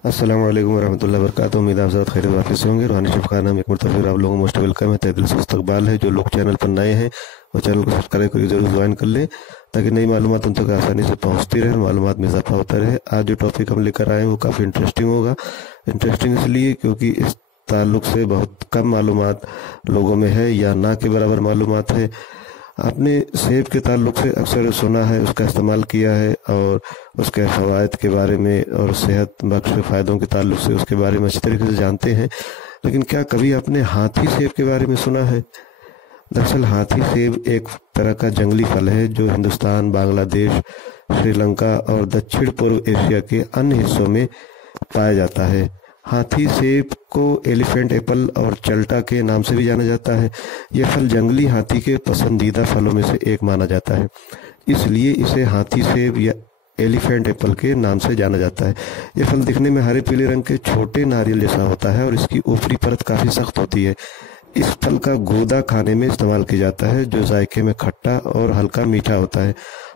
अस्सलाम वालेकुम वरहमतुल्लाहि वबरकातुहू। उम्मीद है आप सब खैरियत वापस होंगे। रूहानी शुभ खाना में एक मरतबा फिर आप लोगों को मोस्ट वेलकम है, तहे दिल से इस्तकबाल है। जो लोग चैनल पर नए हैं वो चैनल को सब्सक्राइब करके जरूर ज्वाइन कर लें ताकि नई मालूमात उन तक आसानी से पहुंचती रहे, मालूमात में इजाफा होता रहे। आज जो टॉपिक हम लेकर आए हैं वो काफ़ी इंटरेस्टिंग होगा। इंटरेस्टिंग इसलिए क्योंकि इस ताल्लुक से बहुत कम मालूमात लोगों में है या ना के बराबर मालूमात है। आपने सेब के ताल्लुक से अक्सर सुना है, उसका इस्तेमाल किया है और उसके फ़वाइद के बारे में और सेहत बख्श फ़ायदों के ताल्लुक से उसके बारे में अच्छी तरीके से जानते हैं। लेकिन क्या कभी आपने हाथी सेब के बारे में सुना है? दरअसल हाथी सेब एक तरह का जंगली फल है जो हिंदुस्तान, बांग्लादेश, श्रीलंका और दक्षिण पूर्व एशिया के अन्य हिस्सों में पाया जाता है। हाथी सेब को एलिफेंट एप्पल और चल्टा के नाम से भी जाना जाता है। यह फल जंगली हाथी के पसंदीदा फलों में से एक माना जाता है, इसलिए इसे हाथी सेब या एलिफेंट एप्पल के नाम से जाना जाता है। यह फल दिखने में हरे पीले रंग के छोटे नारियल जैसा होता है और इसकी ऊपरी परत काफी सख्त होती है। इस फल का गूदा खाने में इस्तेमाल किया जाता है जो जायके में खट्टा और हल्का मीठा होता है।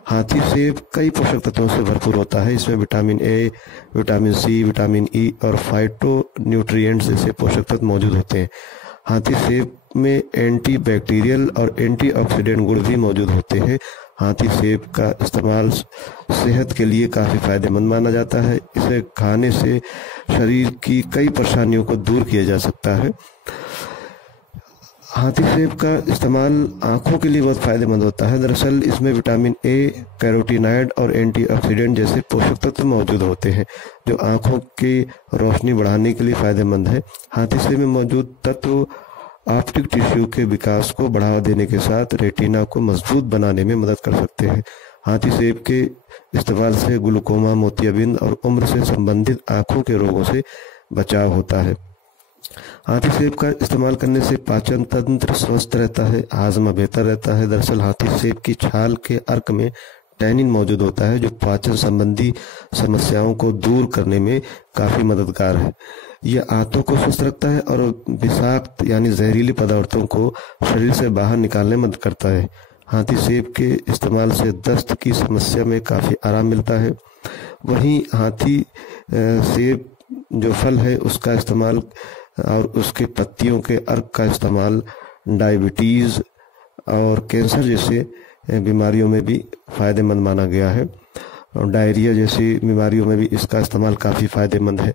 हाथी सेब कई पोषक तत्वों से भरपूर होता है। इसमें vitamin A, vitamin C, vitamin E और फाइटो न्यूट्रिएंट्स जैसे पोषक तत्व मौजूद होते हैं। हाथी सेब में एंटी बैक्टीरियल और एंटीऑक्सीडेंट गुण भी मौजूद होते हैं। हाथी सेब का इस्तेमाल सेहत के लिए काफ़ी फायदेमंद माना जाता है। इसे खाने से शरीर की कई परेशानियों को दूर किया जा सकता है। हाथी सेब का इस्तेमाल आंखों के लिए बहुत फायदेमंद होता है। दरअसल इसमें विटामिन ए, कैरोटीनॉइड और एंटीऑक्सीडेंट जैसे पोषक तत्व मौजूद होते हैं जो आंखों की रोशनी बढ़ाने के लिए फायदेमंद है। हाथी सेब में मौजूद तत्व ऑप्टिक टिश्यू के विकास को बढ़ावा देने के साथ रेटिना को मजबूत बनाने में मदद कर सकते हैं। हाथी सेब के इस्तेमाल से ग्लूकोमा, मोतियाबिंद और उम्र से संबंधित आंखों के रोगों से बचाव होता है। हाथी सेब का इस्तेमाल करने से पाचन तंत्र स्वस्थ रहता है, हाजमा बेहतर रहता है। दरअसल हाथी सेब की छाल के अर्क में टैनिन मौजूद होता है जो पाचन संबंधी समस्याओं को दूर करने में काफी मददगार है। यह आंतों को स्वस्थ रखता है और विषाक्त यानी जहरीले पदार्थों को शरीर से बाहर निकालने में मदद करता है। हाथी सेब के इस्तेमाल से दस्त की समस्या में काफी आराम मिलता है। वहीं हाथी सेब जो फल है उसका इस्तेमाल और उसके पत्तियों के अर्क का इस्तेमाल डायबिटीज़ और कैंसर जैसे बीमारियों में भी फ़ायदेमंद माना गया है और डायरिया जैसी बीमारियों में भी इसका इस्तेमाल काफ़ी फ़ायदेमंद है।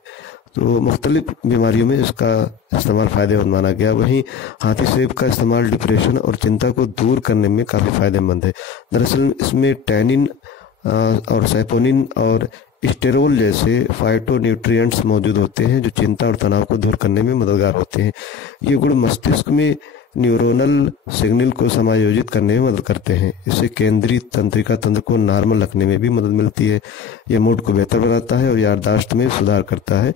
तो मुख्तलिफ बीमारियों में इसका इस्तेमाल फ़ायदेमंद माना गया। वहीं हाथी सेब का इस्तेमाल डिप्रेशन और चिंता को दूर करने में काफ़ी फ़ायदेमंद है। दरअसल इसमें टैनिन और सैपोनिन और स्टेरोल जैसे फाइटोन्यूट्रिएंट्स मौजूद होते हैं जो चिंता और तनाव को दूर करने में मददगार होते हैं। ये गुण मस्तिष्क में न्यूरोनल सिग्नल को समायोजित करने में मदद करते हैं। इससे केंद्रीय तंत्रिका तंत्र को नॉर्मल रखने में भी मदद मिलती है। यह मूड को बेहतर बनाता है और याददाश्त में सुधार करता है।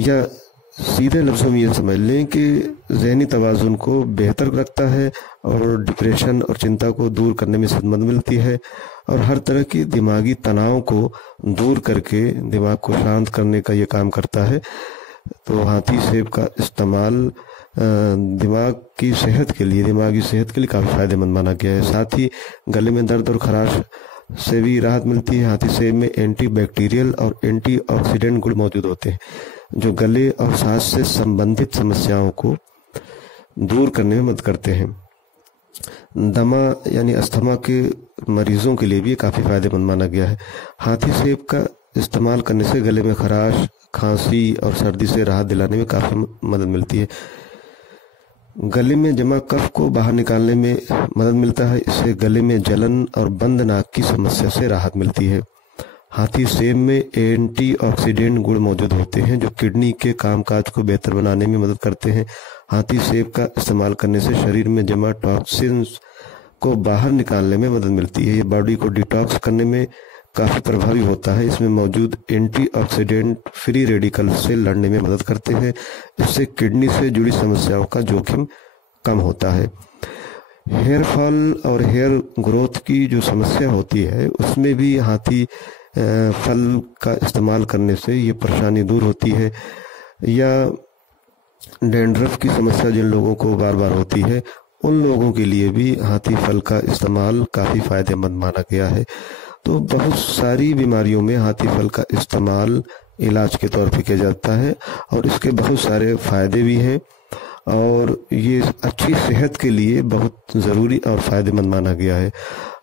या सीधे लफ्ज़ों में ये समझ लें कि ज़हनी तवाज़ुन को बेहतर रखता है और डिप्रेशन और चिंता को दूर करने में मदद मिलती है और हर तरह की दिमागी तनाव को दूर करके दिमाग को शांत करने का ये काम करता है। तो हाथी सेब का इस्तेमाल दिमाग की सेहत के लिए, दिमागी सेहत के लिए काफ़ी फायदेमंद माना गया है। साथ ही गले में दर्द और खराश से भी राहत मिलती है। हाथी सेब में एंटी बैक्टीरियल और एंटीऑक्सीडेंट गुण मौजूद होते हैं जो गले और सांस से संबंधित समस्याओं को दूर करने में मदद करते हैं। दमा यानी अस्थमा के मरीजों के लिए भी काफ़ी फायदेमंद माना गया है। हाथी सेब का इस्तेमाल करने से गले में खराश, खांसी और सर्दी से राहत दिलाने में काफ़ी मदद मिलती है। गले में जमा कफ को बाहर निकालने में मदद मिलता है। इससे गले में जलन और बंद नाक की समस्या से राहत मिलती है। हाथी सेब में एंटीऑक्सीडेंट गुण मौजूद होते हैं जो किडनी के कामकाज को बेहतर बनाने में मदद करते हैं। हाथी सेब का इस्तेमाल करने से शरीर में जमा टॉक्सिन्स को बाहर निकालने में मदद मिलती है। ये बॉडी को डिटॉक्स करने में काफ़ी प्रभावी होता है। इसमें मौजूद एंटीऑक्सीडेंट फ्री रेडिकल से लड़ने में मदद करते हैं। इससे किडनी से जुड़ी समस्याओं का जोखिम कम होता है। हेयर फॉल और हेयर ग्रोथ की जो समस्या होती है उसमें भी हाथी फल का इस्तेमाल करने से ये परेशानी दूर होती है। या डैंड्रफ की समस्या जिन लोगों को बार बार होती है उन लोगों के लिए भी हाथी फल का इस्तेमाल काफ़ी फ़ायदेमंद माना गया है। तो बहुत सारी बीमारियों में हाथी फल का इस्तेमाल इलाज के तौर पे किया जाता है और इसके बहुत सारे फ़ायदे भी हैं और ये अच्छी सेहत के लिए बहुत ज़रूरी और फ़ायदेमंद माना गया है।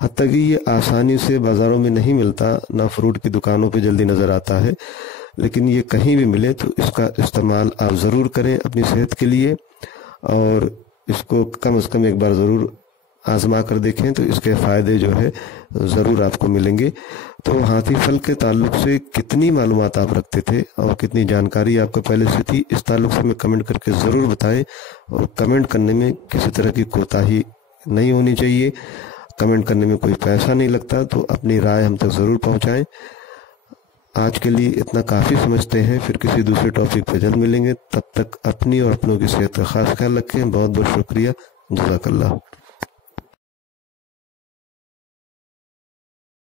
हत्ता कि ये आसानी से बाज़ारों में नहीं मिलता, ना फ्रूट की दुकानों पे जल्दी नज़र आता है, लेकिन ये कहीं भी मिले तो इसका इस्तेमाल आप ज़रूर करें अपनी सेहत के लिए और इसको कम से कम एक बार ज़रूर आजमा कर देखें तो इसके फ़ायदे जो है ज़रूर आपको मिलेंगे। तो हाथी फल के ताल्लुक से कितनी मालूमात आप रखते थे और कितनी जानकारी आपको पहले से थी, इस ताल्लुक से हमें कमेंट करके ज़रूर बताएं और कमेंट करने में किसी तरह की कोताही नहीं होनी चाहिए। कमेंट करने में कोई पैसा नहीं लगता, तो अपनी राय हम तक ज़रूर पहुँचाएँ। आज के लिए इतना काफ़ी समझते हैं, फिर किसी दूसरे टॉपिक पर जल्द मिलेंगे। तब तक अपनी और अपनों की सेहत का खास ख्याल रखें। बहुत बहुत शुक्रिया। जज़ाकल्लाह।